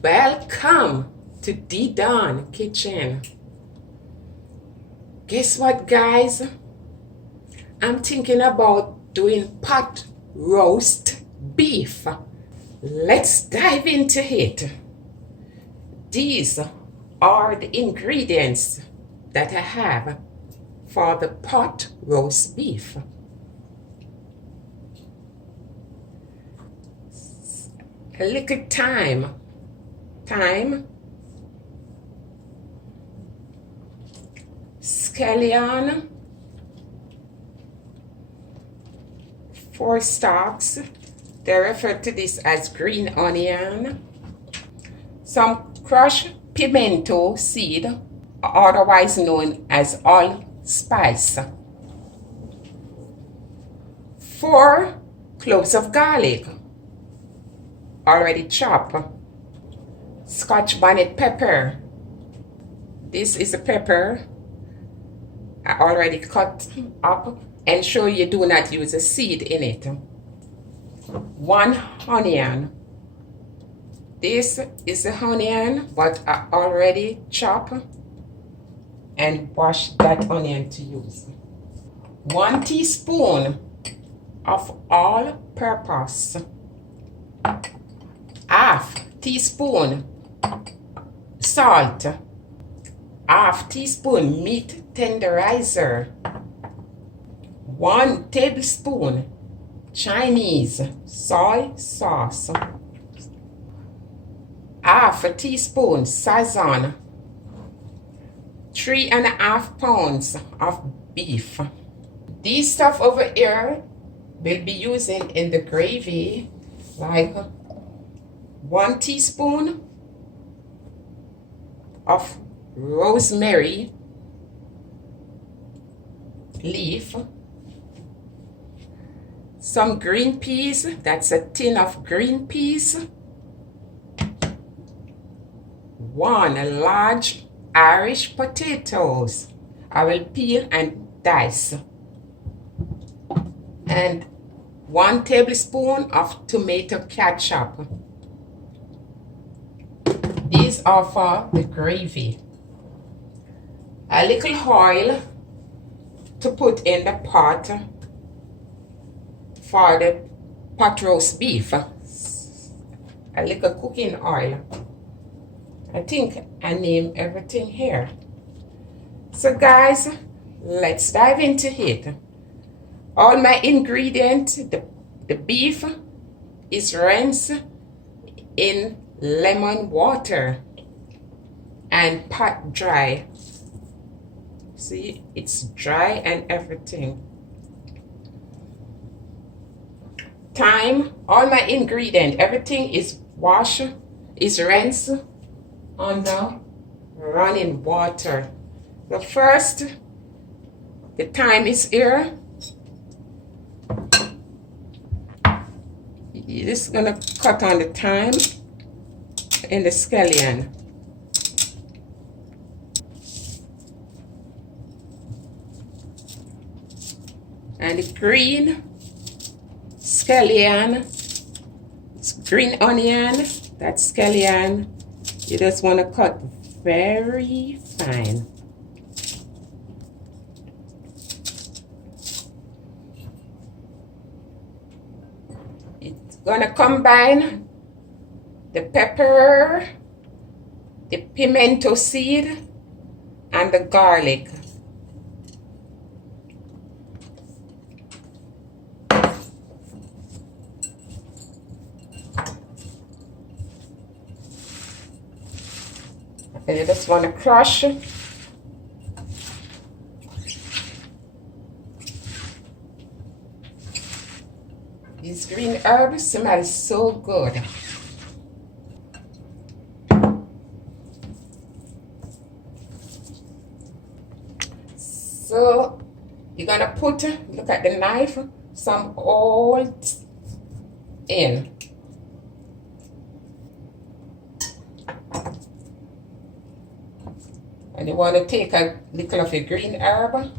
Welcome to D Dawn Kitchen. Guess what, guys? I'm thinking about doing pot roast beef. Let's dive into it. These are the ingredients that I have for the pot roast beef. A little thyme, scallion, 4 stalks. They refer to this as green onion. Some crushed pimento seed, otherwise known as allspice. 4 cloves of garlic, already chopped. Scotch bonnet pepper. This is a pepper I already cut up. Ensure you do not use a seed in it. 1 onion. This is the onion, but I already chopped and wash that onion to use. 1 teaspoon of all-purpose. Half teaspoon salt. Half teaspoon meat tenderizer. 1 tablespoon Chinese soy sauce. Half a teaspoon Sazon. 3.5 pounds of beef. This stuff over here we'll be using in the gravy, like 1 teaspoon of rosemary leaf, some green peas, that's a tin of green peas, 1 large Irish potatoes, I will peel and dice, and 1 tablespoon of tomato ketchup. These are for the gravy. A little oil to put in the pot for the pot roast beef. A little cooking oil. I think I named everything here. So guys, let's dive into it. All my ingredients, the beef is rinsed in lemon water and pot dry. See, it's dry and everything. Thyme, all my ingredient, everything is washed, is rinsed under running water. The first, the thyme is here. You're just gonna cut on the thyme in the scallion. And the green scallion, it's green onion, that's scallion. You just want to cut very fine. It's gonna combine the pepper, the pimento seed, and the garlic. And you just want to crush these green herbs. Smell so good. So you're gonna put, look at the knife, some oil in. And you want to take a little of your green herb,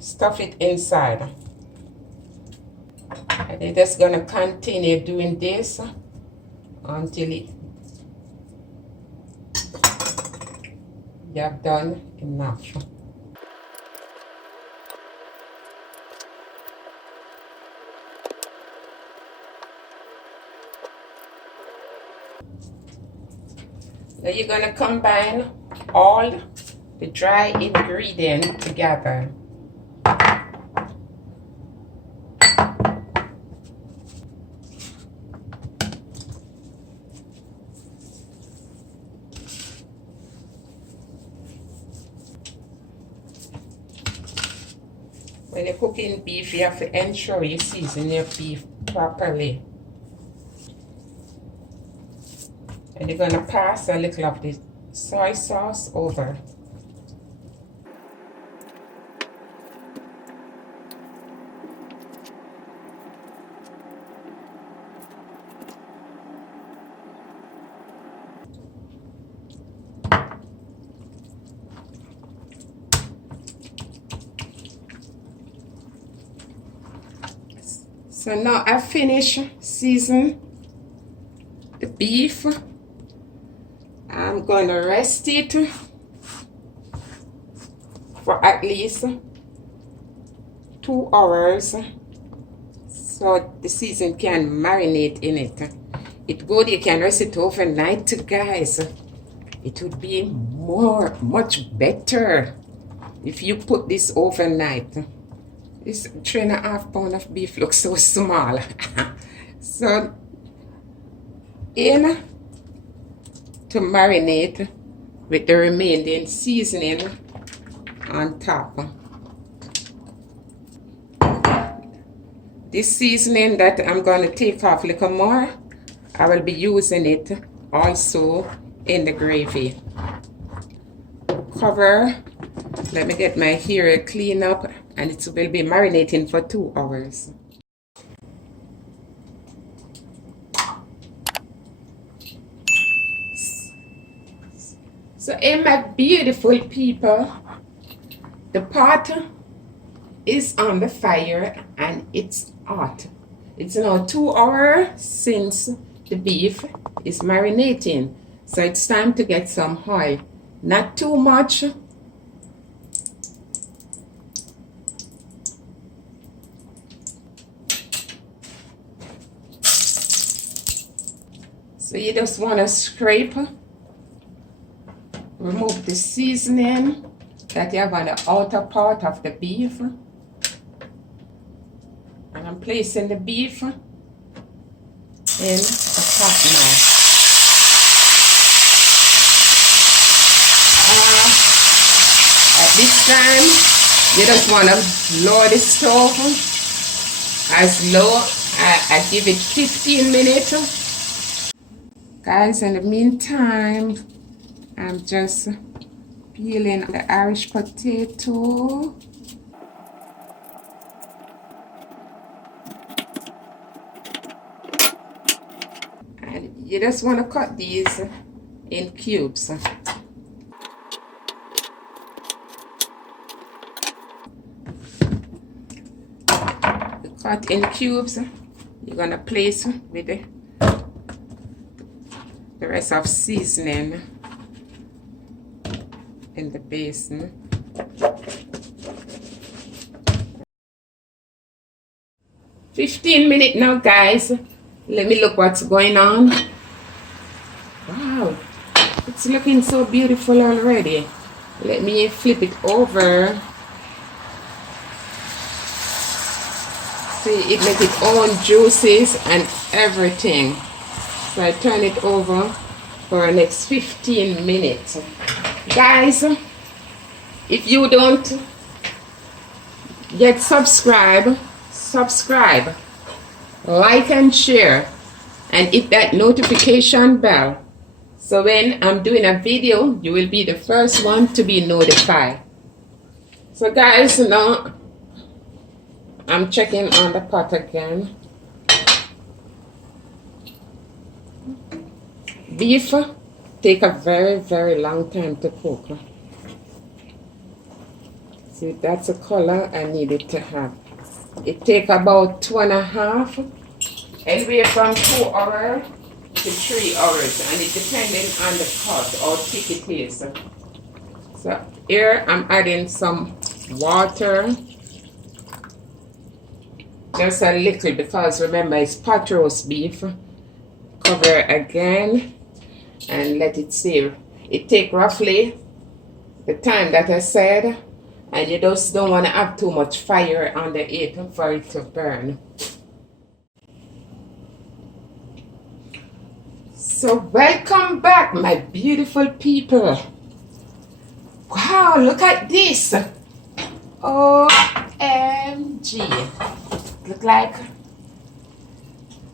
stuff it inside. And you're just going to continue doing this until you have done enough. Now you're gonna combine all the dry ingredient together. When you're cooking beef, you have to ensure you season your beef properly. And you're gonna pass a little of the soy sauce over. So now I finished season the beef. I'm gonna rest it for at least 2 hours so the season can marinate in it. It's good you can rest it overnight, guys. It would be much better if you put this overnight. This 3.5 pounds of beef looks so small. So in to marinate with the remaining seasoning on top. This seasoning that I'm going to take off a little more, I will be using it also in the gravy. Cover. Let me get my hair clean up, and it will be marinating for 2 hours. So hey my beautiful people, the pot is on the fire and it's hot. It's now 2 hours since the beef is marinating. So it's time to get some oil. Not too much. So you just want to scrape, remove the seasoning that you have on the outer part of the beef. And I'm placing the beef in the pot now. At this time, you just want to lower the stove as low. I give it 15 minutes. Guys, in the meantime, I'm just peeling the Irish potato. And you just want to cut these in cubes. You cut in cubes, you're going to place with the rest of seasoning in the basin. "15 minutes now, guys. Let me look what's going on. Wow, it's looking so beautiful already. Let me flip it over. See, it makes its own juices and everything. So I turn it over for the next 15 minutes. Guys, if you don't yet subscribe, like and share, and hit that notification bell. So when I'm doing a video, you will be the first one to be notified. So guys, now I'm checking on the pot again. Beef take a very long time to cook. See, that's the color I need it to have. It take about 2.5, anywhere from 2 hours to 3 hours, and it depending on the pot how thick it is. So here I'm adding some water. Just a little because remember it's pot roast beef. Cover again and let it sear. It take roughly the time that I said, and you just don't want to have too much fire under it for it to burn. So welcome back, my beautiful people. Wow, look at this. OMG. Look like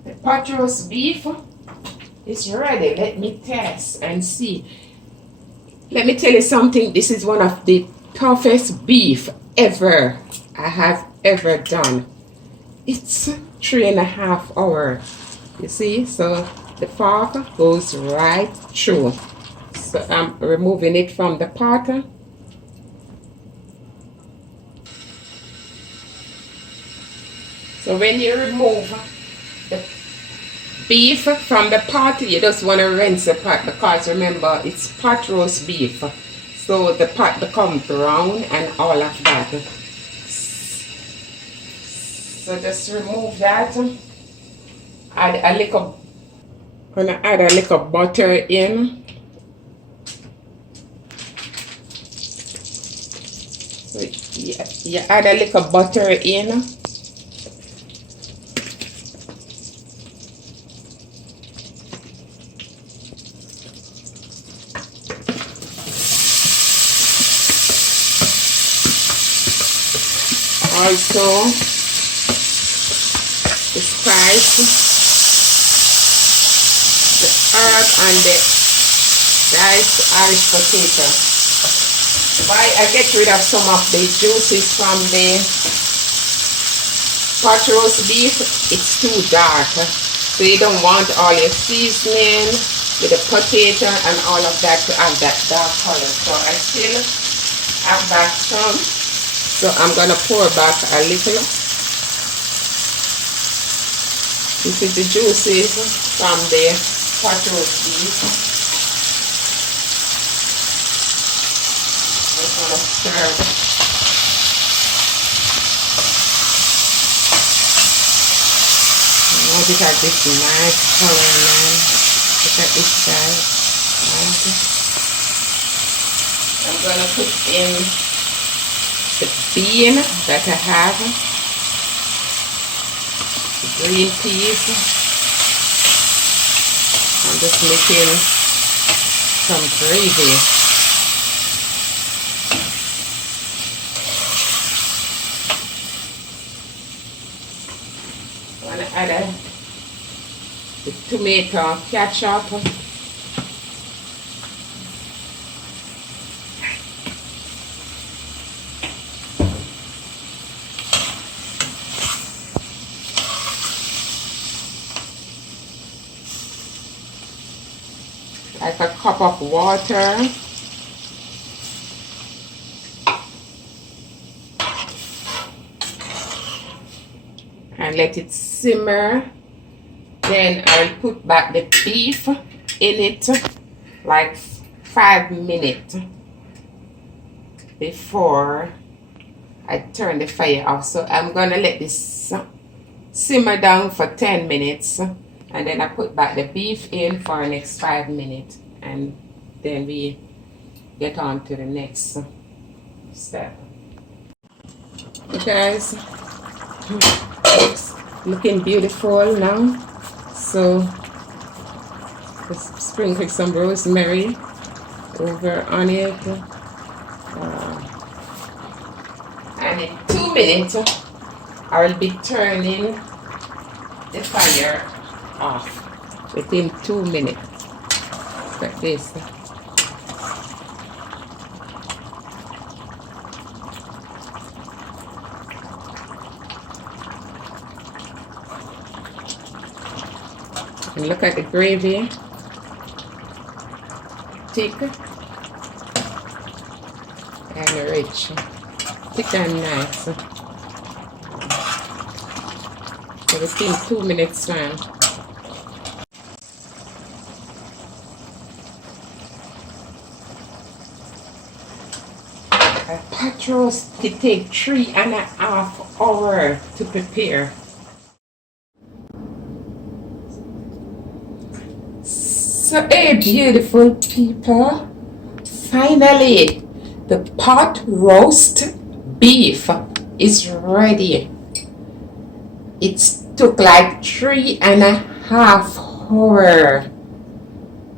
the pot roast beef is ready. Let me test and see. Let me tell you something. This is one of the toughest beef ever I have ever done. It's 3.5 hours. You see? So the fork goes right through. So I'm removing it from the pot. So when you remove the beef from the pot, you just want to rinse the pot because remember it's pot roast beef. So the pot becomes brown and all of that. So just remove that. Add a little, gonna add a little butter in. So you add a little butter in. Also the spice, the herb and the diced Irish potato. Why I get rid of some of the juices from the pot roast beef, it's too dark. So you don't want all your seasoning with the potato and all of that to have that dark color. So I still have back some. So I'm gonna pour back a little. This is the juices from the pot roast beef. Just gonna stir. Now it has this nice color now. Look at this side. I'm gonna put in the bean that I have, the green peas. I'm just making some gravy. I'm going to add the tomato ketchup. Like a cup of water. And let it simmer. Then I'll put back the beef in it like 5 minutes before I turn the fire off. So I'm gonna let this simmer down for 10 minutes. And then I put back the beef in for the next 5 minutes. And then we get on to the next step. Okay, guys, it's looking beautiful now. So just sprinkle some rosemary over on it. And in 2 minutes, I will be turning the fire off within 2 minutes. Like this. And look at the gravy. Thick and rich. Thick and nice. So within 2 minutes time. A pot roast could take 3.5 hours to prepare. So, hey, beautiful people, finally, the pot roast beef is ready. It took like 3.5 hours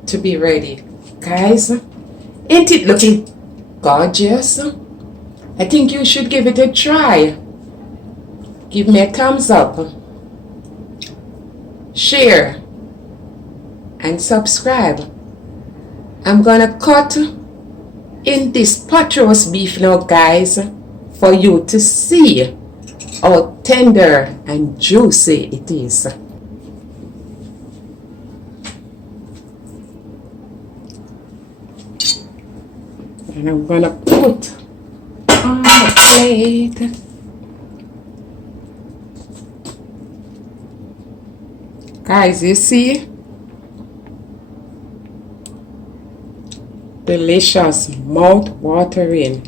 to be ready. Guys, ain't it looking gorgeous? I think you should give it a try. Give me a thumbs up, share, and subscribe. I'm gonna cut in this pot roast beef now, guys, for you to see how tender and juicy it is. And I'm gonna put on the plate. Guys, you see? Delicious, mouth watering.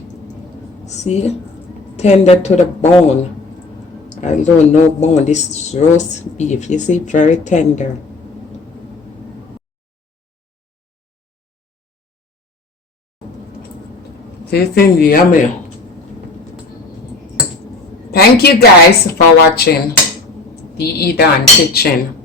See? Tender to the bone. Although no bone, this is roast beef. You see? Very tender. Tasting yummy. Thank you guys for watching the Edon Kitchen.